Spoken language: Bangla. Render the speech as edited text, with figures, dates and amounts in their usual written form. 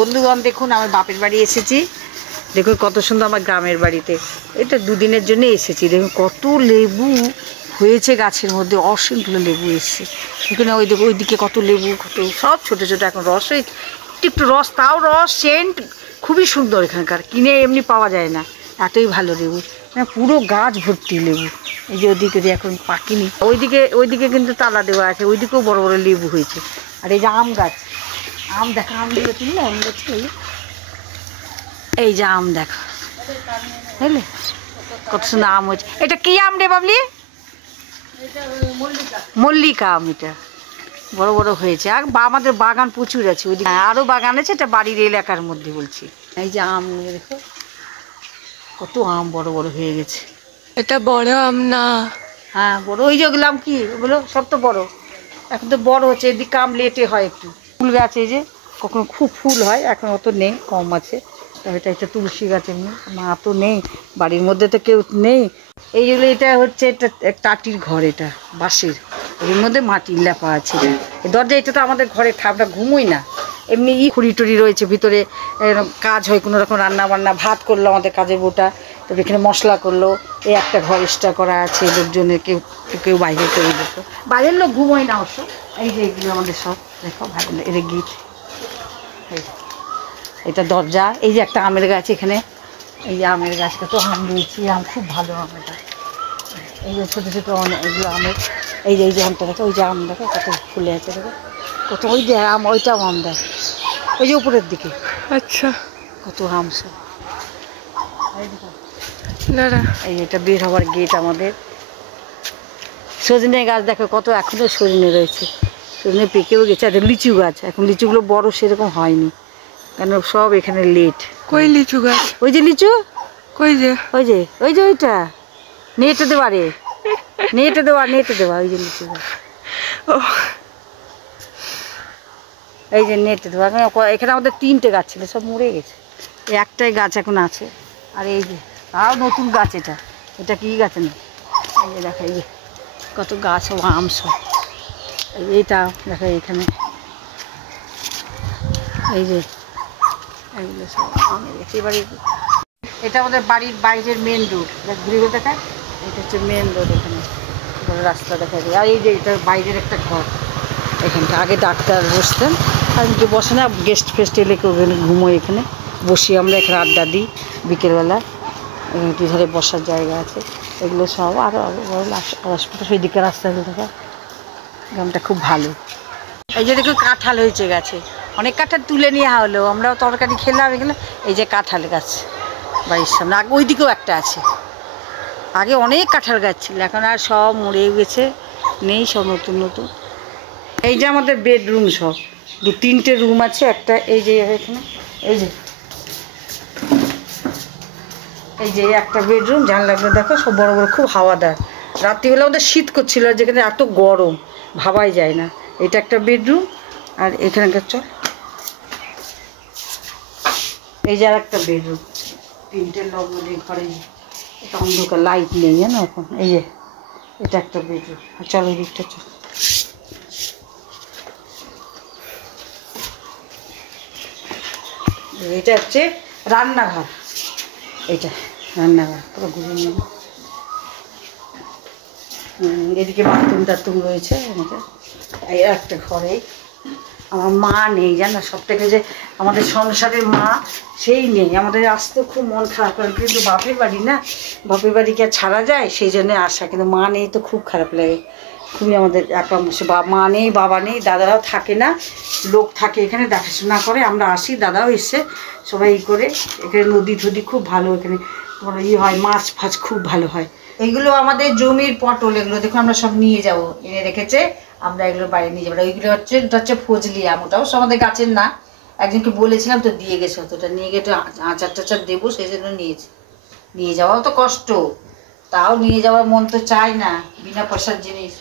বন্ধুগণ দেখুন আমার বাপের বাড়ি এসেছি। দেখুন কত সুন্দর আমার গ্রামের বাড়িতে। এটা দুদিনের জন্য এসেছি। দেখুন কত লেবু হয়েছে গাছের মধ্যে, অসংখ্য লেবু এসছে। এখানে ওইদিকে কত লেবু, কত সব ছোটো ছোটো এখন রস হয়ে একটু রস, তাও রস সেন্ট খুবই সুন্দর। এখানকার কিনে এমনি পাওয়া যায় না, এতই ভালো লেবু। মানে পুরো গাছ ভর্তি লেবু। এই যে ওদিকে যে এখন পাকিনি, ওইদিকে কিন্তু তালা দেওয়া আছে, ওইদিকেও বড় বড় লেবু হয়েছে। আর এই যে আম গাছ, আম দেখা, আমগুলো তুললে আম গাছে এই যে আম দেখা, বুঝলে কত সুন্দর আম হয়েছে। এটা কি আম রে বাবলি? মল্লিকা আম। এটা বড় বড় হয়েছে। আর আমাদের বাগান প্রচুর আছে, ওইদিকে আরও বাগান আছে, এটা বাড়ির এলাকার মধ্যে বলছি। এই যে আম দেখো কত আম বড় বড় হয়ে গেছে। এটা বড় আম না? হ্যাঁ বড়। ওই যে ওগুলো আম কি, ওগুলো সব তো বড়, এখন তো বড় হচ্ছে। এদিকে আম লেটে হয় একটু। ফুল গাছ এই যে কখনো খুব ফুল হয়, এখন অত নেই, কম আছে। এটা একটা তুলসী গাছ, এমনি মা তো নেই, বাড়ির মধ্যে তো কেউ নেই। এই জন্য এটা হচ্ছে একটা টাটির ঘর, এটা বাঁশের, এর মধ্যে মাটির লেপা আছে। এই দরজা, এটা তো আমাদের ঘরে, আমরা ঘুমোই না, এমনি খুঁড়ি টুড়ি রয়েছে ভিতরে, কাজ হয় কোনো রকম, রান্না বান্না, ভাত করলো আমাদের কাজের বউটা, তবে এখানে মশলা করলো। এই একটা ঘর এক্সট্রা করা আছে লোকজনের, কেউ বাইরে কেউ দেখো, বাইরের লোক ঘুমোয় না অবশ্য। এই যে এগুলো আমাদের সব দেখো ভালো, এর গিট, এটা দরজা। এই যে একটা আমের গাছ এখানে, এই যে আমের গাছটা তো আম রয়েছে, আম খুব ভালো আম। এটা এই যে ছোটো ছোটো এগুলো আমের, এই যে আমটা দেখো, ওই যে আম দেখো কত ফুলে আছে, দেখো কত, ওই যে আম, ওইটাও আম দেখ, ওই যে উপরের দিকে। আচ্ছা, কত আম সব। দাঁড়া, এই এটা বের হওয়ার গেট আমাদের। সজনে গাছ দেখো কত, এখনও সজনে রয়েছে, সজনে পেকেও গেছে। আর লিচু গাছ, এখন লিচুগুলো বড় সেরকম হয়নি, কেন সব এখানে লেট। কই লিচু গাছ? ওই যে লিচু, কই যে? ওই যে ওইটা নেটে দেওয়া রে, নেটে দেওয়া ওই যে লিচু গাছ। ও, এই যে নেটে দেওয়া। এখানে আমাদের 3টে গাছ ছিল, সব মরে গেছে, এই একটাই গাছ এখন আছে। আর এই যে তাও নতুন গাছ, এটা কি গাছ না, এই যে দেখো, এই যে কত গাছ, সব আম সব। এইটা দেখো এখানে, এই যে এগুলো সব আমের গেছে। এবারে এটা আমাদের বাড়ির বাইরের মেন রোড, ঘুরে ঘুরে দেখায়, এটা হচ্ছে মেন রোড। এখানে বড় রাস্তা দেখা যায়। আর এই যে এটা বাইরের একটা ঘর, এখানটা আগে ডাক্তার বসতেন, আর যে বসে না, গেস্ট ফেস্ট এলে কেউ ঘুমোয়, এখানে বসি আমরা, এখানে আড্ডা দিই বিকেলবেলা। দুধারে বসার জায়গা আছে, এগুলো সব। আরও হাসপাতাল সেই দিকে রাস্তাগুলো দেখা, গ্রামটা খুব ভালো। এই যে দেখুন কাঁঠাল হয়েছে গাছে, অনেক কাঁঠাল তুলে নেওয়া হলো, আমরাও তরকারি খেলাম এগুলো। এই যে কাঁঠাল গাছ বাড়ির সামনে, আগে ওই দিকেও একটা আছে, আগে অনেক কাঁঠাল গাছ ছিল, এখন আর সব মরে গেছে, নেই, সব নতুন নতুন। এই যে আমাদের বেডরুম, সব 2-3টে রুম আছে। একটা এই যে এখানে, এই যে একটা বেডরুম, জানলাগুলো দেখো সব বড় বড়, খুব হাওয়াদার। রাত্রিবেলা আমাদের শীত করছিল, যেখানে এত গরম ভাবাই যায় না। এটা একটা বেডরুম। আর এখানকার চল, এই যে আর একটা বেডরুম, 3টে লোক ঘরে, এটা অন্ধকার, লাইট নেই জানো এখন। এই যে এটা একটা বেডরুম। আর চলো এই দিকটা চল, এটা হচ্ছে রান্নাঘর, এটা রান্নাঘর পুরো ঘুরে নিয়ে। এদিকে বাথরুম টাথরুম রয়েছে। এই একটা ঘরে আমার মা নেই জানো, সব থেকে যে আমাদের সংসারের মা, সেই নেই। আমাদের আসতে খুব মন খারাপ করে, কিন্তু বাপের বাড়ি না, বাপের বাড়িকে ছাড়া যায়, সেই জন্যে আসা। কিন্তু মা নেই তো খুব খারাপ লাগে, খুবই আমাদের একা বসে। মা নেই, বাবা নেই, দাদারাও থাকে না, লোক থাকে এখানে দেখাশোনা করে। আমরা আসি, দাদাও এসে সবাই করে। এখানে নদী টদী খুব ভালো, এখানে তোমার হয়, মাছ ফাছ খুব ভালো হয়। এইগুলো আমাদের জমির পটল, এগুলো দেখো আমরা সব নিয়ে যাবো, এনে রেখেছে, আমরা এগুলো বাইরে নিয়ে যাবো। ওইগুলো হচ্ছে, ওটা হচ্ছে ফজলি আম, ওটাও সব আমাদের গাছের না, একজনকে বলেছিলাম তো দিয়ে গেছে, ওটা নিয়ে গিয়ে একটু আচার টাচার দেবো, সেই জন্য নিয়ে যাওয়াও তো কষ্ট, তাও নিয়ে যাওয়ার মন তো চায় না, বিনা পয়সার জিনিস।